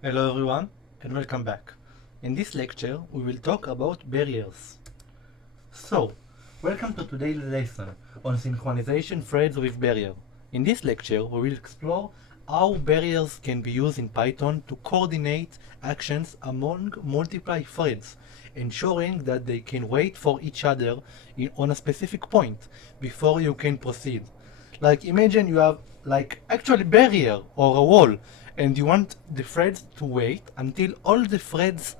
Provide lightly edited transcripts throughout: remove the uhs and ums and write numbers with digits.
Hello everyone and welcome back. In this lecture we will talk about barriers. So, welcome to today's lesson on synchronization threads with barrier. In this lecture we will explore how barriers can be used in Python to coordinate actions among multiple threads, ensuring that they can wait for each other on a specific point before you can proceed. Like imagine you have like actually barrier or a wall and you want the threads to wait until all the threads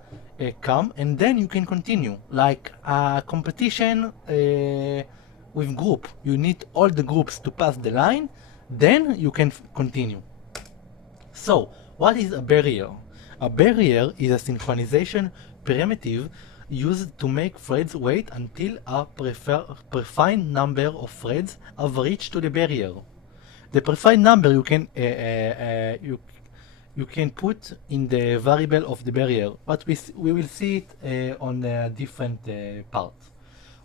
come and then you can continue like a competition with group. You need all the groups to pass the line, then you can continue. So, what is a barrier? A barrier is a synchronization primitive used to make threads wait until a predefined number of threads have reached to the barrier. The predefined number you can put in the variable of the barrier, but we will see it on a different part.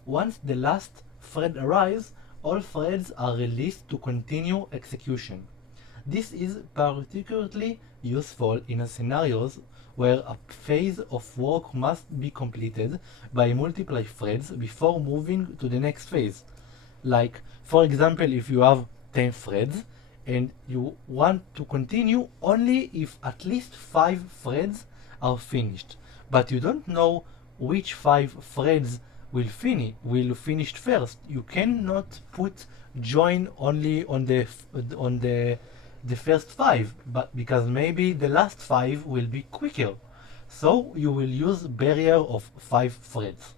Once the last thread arrives, all threads are released to continue execution. This is particularly useful in scenarios where a phase of work must be completed by multiple threads before moving to the next phase. Like, for example, if you have 10 threads and you want to continue only if at least 5 threads are finished, but you don't know which 5 threads will finish first. You cannot put join only on the first 5, but because maybe the last 5 will be quicker. So you will use barrier of 5 threads.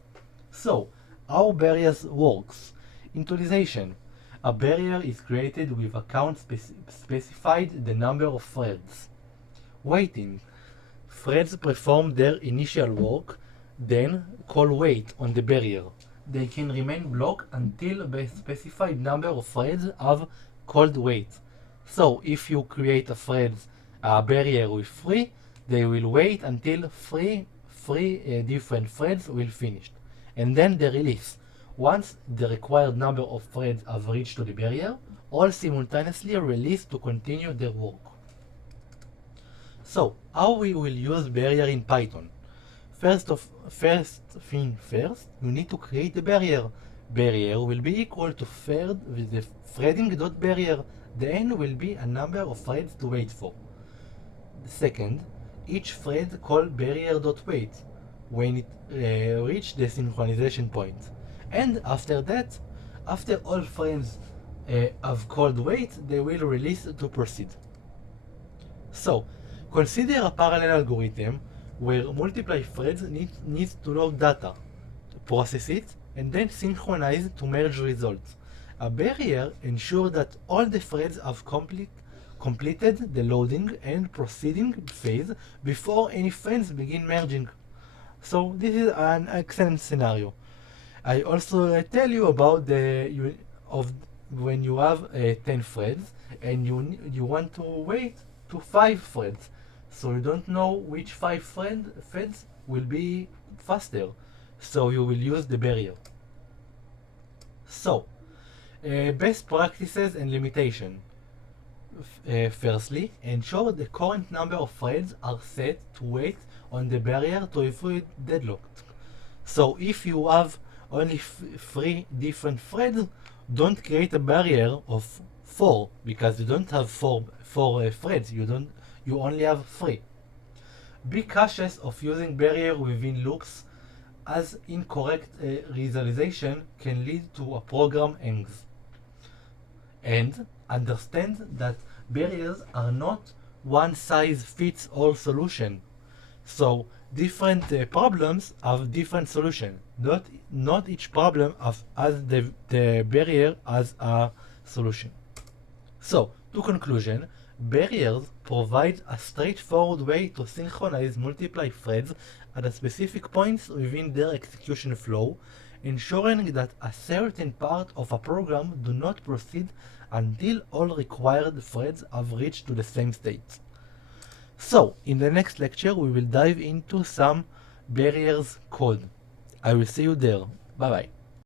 So how barriers works? Initialization. A barrier is created with a count specified the number of threads. Waiting. Threads perform their initial work, then call wait on the barrier. They can remain blocked until the specified number of threads have called wait. So if you create a barrier with 3, they will wait until three different threads will finish, and then they release. Once the required number of threads have reached to the barrier, all simultaneously release to continue their work. So, how we will use barrier in Python? First thing first, you need to create a barrier. Barrier will be equal to thread with the threading.barrier. The n will be a number of threads to wait for. Second, each thread call barrier.wait when it reach the synchronization point. And after that, after all threads have called wait, they will release to proceed. So, consider a parallel algorithm where multiple threads need to load data, to process it, and then synchronize to merge results. A barrier ensures that all the threads have completed the loading and proceeding phase before any threads begin merging. So this is an excellent scenario. I also tell you about when you have 10 threads and you want to wait to 5 threads. So you don't know which 5 threads will be faster. So you will use the barrier. So, best practices and limitation. Firstly, ensure the current number of threads are set to wait on the barrier to avoid deadlock. So if you have only 3 different threads, don't create a barrier of 4 because you don't have 4 threads. You only have 3. Be cautious of using barrier within loops, as incorrect resolution can lead to a program hangs. And understand that barriers are not one size fits all solution. So different problems have different solution. Not each problem has the barrier as a solution. So, to conclusion, barriers provide a straightforward way to synchronize multiple threads at a specific points within their execution flow, ensuring that a certain part of a program do not proceed until all required threads have reached to the same state. So, in the next lecture we will dive into some barriers code. I will see you there. Bye bye.